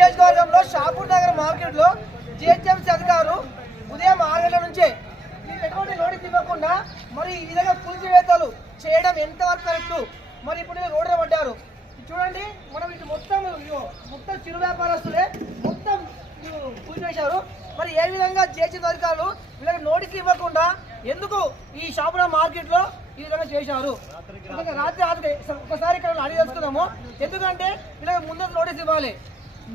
నియోజకవర్గంలో షాపూర్ నగర్ మార్కెట్లో జిహెచ్ఎంసీ అధికారులు ఉదయం ఆరు గంటల నుంచే మీకు ఎటువంటి నోటీస్ ఇవ్వకుండా మరి ఈ విధంగా కూల్చివేతలు చేయడం ఎంతవరకు కరెక్ట్? మరి ఇప్పుడు రోడ్డు పడ్డారు. చూడండి మనం ఇటు మొత్తం మొత్తం చిరు వ్యాపారస్తులే మొత్తం కూల్చివేశారు. మరి ఏ విధంగా జిహెచ్ఎంసీ అధికారులు వీళ్ళకి నోటీస్ ఇవ్వకుండా ఎందుకు ఈ షాపుల మార్కెట్లో ఈ విధంగా చేశారు? రాత్రి రాత్రి ఒకసారి ఇక్కడ అడిగి తెలుసుకుందాము. ఎందుకంటే వీళ్ళకి ముందు నోటీస్ ఇవ్వాలి.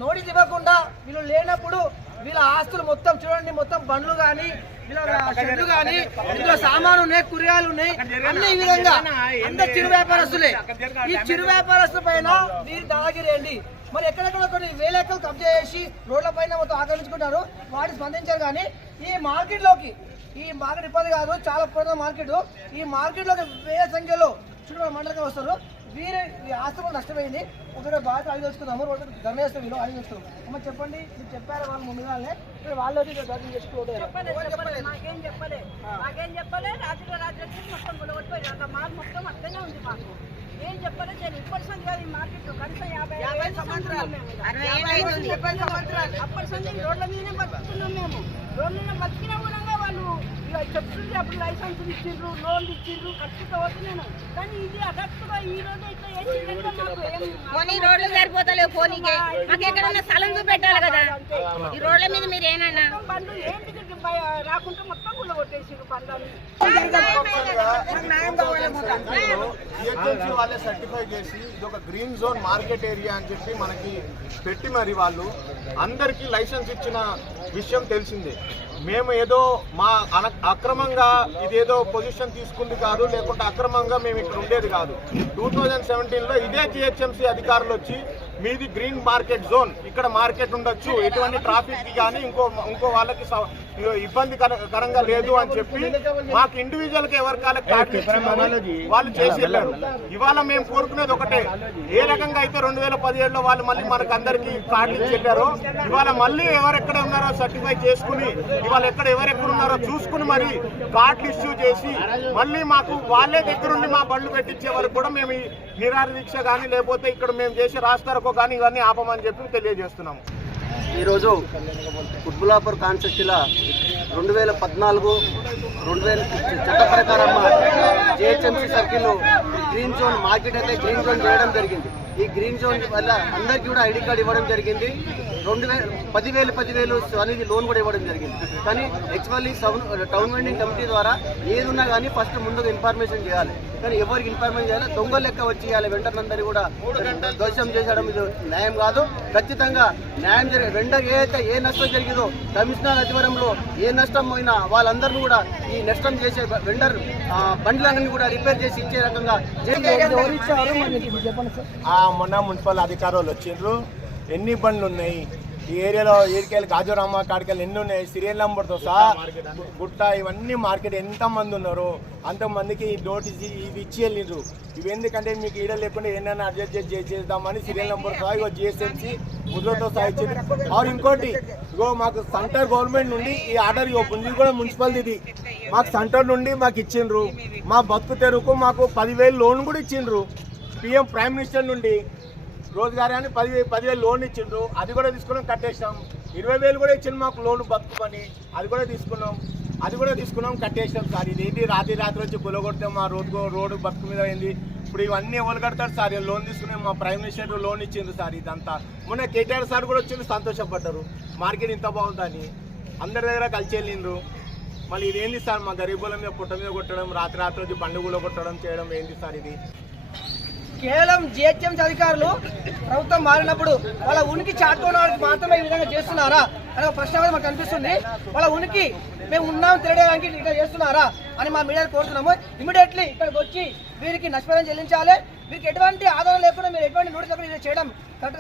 నోటీస్ ఇవ్వకుండా వీళ్ళు లేనప్పుడు వీళ్ళ ఆస్తులు మొత్తం చూడండి మొత్తం బండ్లు కానీ వీళ్ళ షెడ్లు కానీ ఇందులో సామాను ఉన్నాయి కూరగాయలు ఉన్నాయి అన్ని ఈ విధంగా. అందరు చిరు వ్యాపారస్తులే. ఈ చిరు వ్యాపారస్తుల పైన మీరు దాదాగిరేయండి మరి ఎక్కడెక్కడ కొన్ని వేల ఎకరాలు కబ్జా చేసి రోడ్ల పైన మొత్తం ఆక్రమించుకుంటారు వాటిని స్పందించారు కానీ ఈ మార్కెట్లోకి ఈ మార్కెట్ ఇబ్బంది కాదు చాలా పురాతన మార్కెట్. ఈ మార్కెట్లోకి వేల సంఖ్యలో చుట్టూ మండలిగా వస్తారు. వీరి ఈ ఆస్తులు నష్టపోయింది. ఒకటి బాగా తెలుసుకుందాము రోడ్డు ధర్మేస్తాం వీళ్ళు తెలుసుకుందాం అమ్మ చెప్పండి మీరు చెప్పారు వాళ్ళు ముందుగానే. ఇప్పుడు వాళ్ళు వచ్చి దర్శనం చేసుకోవడం చెప్పలే చెప్పలే రాత్రి మొత్తం అంత మొత్తం అట్లనే ఉంది మాకు. ఏం చెప్పలేదు నేను ఇప్పటి సంది కాదు ఈ మార్కెట్ కనీసం యాభై యాభై సంవత్సరాలు. అప్పటి సంది రోడ్ల మీదనే బతుకుతున్నాం మేము. రోడ్ల మీద బతికినా కూడా చెప్తుంటే అప్పుడు లైసెన్స్ ఇచ్చిండ్రు లోన్లు ఇచ్చిండ్రు కానీ ఇది అదట్టుగా ఈ రోజు ఇట్లా పోనీ రోడ్లు సరిపోతలేవు పోనీకే మాకు ఎక్కడన్నా స్థలం చూపెట్టాలి కదా ఈ రోడ్ల మీద మీరు ఏనన్నా మొత్తం బండ్లు ఏంటి రాకుంటే మొత్తం గుల్ల కొట్టేసిండ్రు జిహెచ్ఎంసీ వాళ్ళే సర్టిఫై చేసి ఇది ఒక గ్రీన్ జోన్ మార్కెట్ ఏరియా అని చెప్పి మనకి పెట్టి మరి వాళ్ళు అందరికీ లైసెన్స్ ఇచ్చిన విషయం తెలిసిందే మేము ఏదో మా అన అక్రమంగా ఇదేదో పొజిషన్ తీసుకుంది కాదు లేకుంటే అక్రమంగా మేము ఇక్కడ ఉండేది కాదు. టూ థౌజండ్ సెవెంటీన్లో ఇదే జిహెచ్ఎంసీ అధికారులు వచ్చి మీది గ్రీన్ మార్కెట్ జోన్ ఇక్కడ మార్కెట్ ఉండొచ్చు. ఎటువంటి ట్రాఫిక్ కానీ ఇంకో ఇంకో వాళ్ళకి స- ఇబ్బంది కర- కరంగా లేదు అని చెప్పి మాకు ఇండివిజువల్కి ఎవరి కార్డు వాళ్ళు చేసి వెళ్ళారు ఇవాళ మేము కోరుకునేది ఒకటే. ఏ రకంగా అయితే రెండు వేల పదిహేడులో వాళ్ళు మళ్ళీ మనకు అందరికి కార్డులు ఇచ్చి వెళ్ళారో ఇవాళ మళ్ళీ ఎవరెక్కడ ఉన్నారో సర్టిఫై చేసుకుని ఇవాళ ఎక్కడ ఎవరెక్కడ ఉన్నారో చూసుకుని మరి కార్డులు ఇష్యూ చేసి మళ్ళీ మాకు వాళ్ళే దగ్గరుండి మా బండ్లు పెట్టించే వరకు కూడా మేము ఈ నిరాహార దీక్ష కానీ లేకపోతే ఇక్కడ మేము చేసే రాస్తారకో కానీ ఇవన్నీ ఆపమని చెప్పి తెలియజేస్తున్నాము. ఈరోజు కుత్బులాపూర్ కాన్స్టిట్యూలో రెండు వేల పద్నాలుగు రెండు వేల చట్ట ప్రకారం GHMC circle green zone market అయితే గ్రీన్ జోన్ చేయడం జరిగింది. ఈ గ్రీన్ జోన్ వల్ల అందరికీ కూడా ఐడి కార్డు ఇవ్వడం జరిగింది. రెండు వేల పదివేలు పదివేలు అనేది లోన్ కూడా ఇవ్వడం జరిగింది. కానీ యాక్చువల్లీ టౌన్ వెండింగ్ కమిటీ ద్వారా ఏది ఉన్నా కానీ ఫస్ట్ ముందుగా ఇన్ఫర్మేషన్ చేయాలి. కానీ ఎవరికి ఇన్ఫర్మేషన్ చేయాలి దొంగ లెక్క వచ్చి ఇవ్వాలి వెంటనందరి కూడా దోషం చేసడం ఇది న్యాయం కాదు. ఖచ్చితంగా న్యాయం జరిగే వెంటనే ఏదైతే ఏ నష్టం జరిగిందో కమిషనర్ ఆధ్వర్యంలో ఏ నష్టం అయినా వాళ్ళందరినీ కూడా ఈ నష్టం చేసే వెండర్ ఆ, బండ్లన్నీ కూడా రిపేర్ చేసి ఇచ్చే రకంగా ఆ మొన్న మున్సిపల్ అధికారులు వచ్చిండ్రు. ఎన్ని బండ్లు ఉన్నాయి ఈ ఏరియాలో ఏరికెళ్ళి గాజురామ కాడికెళ్ళి ఎన్ని ఉన్నాయి సీరియల్ నెంబర్తో సహా గుట్ట ఇవన్నీ మార్కెట్ ఎంత మంది ఉన్నారు అంతమందికి నోటీస్ ఇవి ఇచ్చి వెళ్ళిండ్రు ఇవి ఎందుకంటే మీకు ఈడ లేకుండా ఏమైనా అడ్జస్ట్ చేసి చేద్దామని సీరియల్ నెంబర్ సహా ఇగో జిఎస్ఎంసీ ముద్రతో సహా ఇచ్చింది. ఆర్ ఇంకోటి ఇగో మాకు సెంటర్ గవర్నమెంట్ నుండి ఈ ఆర్డర్ ఇగో ఇది కూడా మున్సిపాలిటీ మాకు సెంటర్ నుండి మాకు ఇచ్చిండ్రు. మా బతుకు తెరుకు మాకు పదివేలు లోన్ కూడా ఇచ్చిండ్రు. పిఎం ప్రైమ్ మినిస్టర్ నుండి రోజుగారి అని పది పదివేలు లోన్ ఇచ్చిండ్రు. అది కూడా తీసుకున్నాం కట్టేసినాం. ఇరవై వేలు కూడా ఇచ్చిండు మాకు లోన్ బతుకుమని. అది కూడా తీసుకున్నాం. అది కూడా తీసుకున్నాం కట్టేసినాం సార్. ఇది ఏంటి రాత్రి రాత్రి వచ్చి కొలగొడితే మా రోడ్డు రోడ్డు బతుకు మీద అయింది ఇప్పుడు ఇవన్నీ ఎవరు కడతారు సార్? లోన్ తీసుకుని మా ప్రైమ్ మినిస్టర్ లోన్ ఇచ్చిండ్రు సార్ ఇదంతా. మొన్న కేటీఆర్ సార్ కూడా వచ్చింది సంతోషపడ్డారు. మార్కెట్ ఇంత బాగుందని. అందరి దగ్గర కలిసి వెళ్ళిండ్రు. మళ్ళీ ఇదేంటి సార్? మా గరీబుల మీద పుట్ట మీద కొట్టడం రాత్రి రాత్రి వచ్చి బండి కొట్టడం చేయడం ఏంటి సార్ ఇది? కేవలం జిహెచ్ఎంసీ అధికారులు ప్రభుత్వం మారినప్పుడు వాళ్ళ ఉనికి చాటుకున్న వారికి మాత్రమే ఈ విధంగా చేస్తున్నారా? అనే ప్రశ్న కూడా మాకు కనిపిస్తుంది. వాళ్ళ ఉనికి మేము ఉన్నాం తిరగడానికి ఇట్లా చేస్తున్నారా అని మా మీడియా కోరుతున్నాము. ఇమీడియట్లీ ఇక్కడికి వచ్చి వీరికి నష్టపరం చెల్లించాలి. వీరికి ఎటువంటి ఆధారం లేకుండా మీరు ఎటువంటి నోటీస్ లేకుండా ఇది చేయడం కరెక్ట్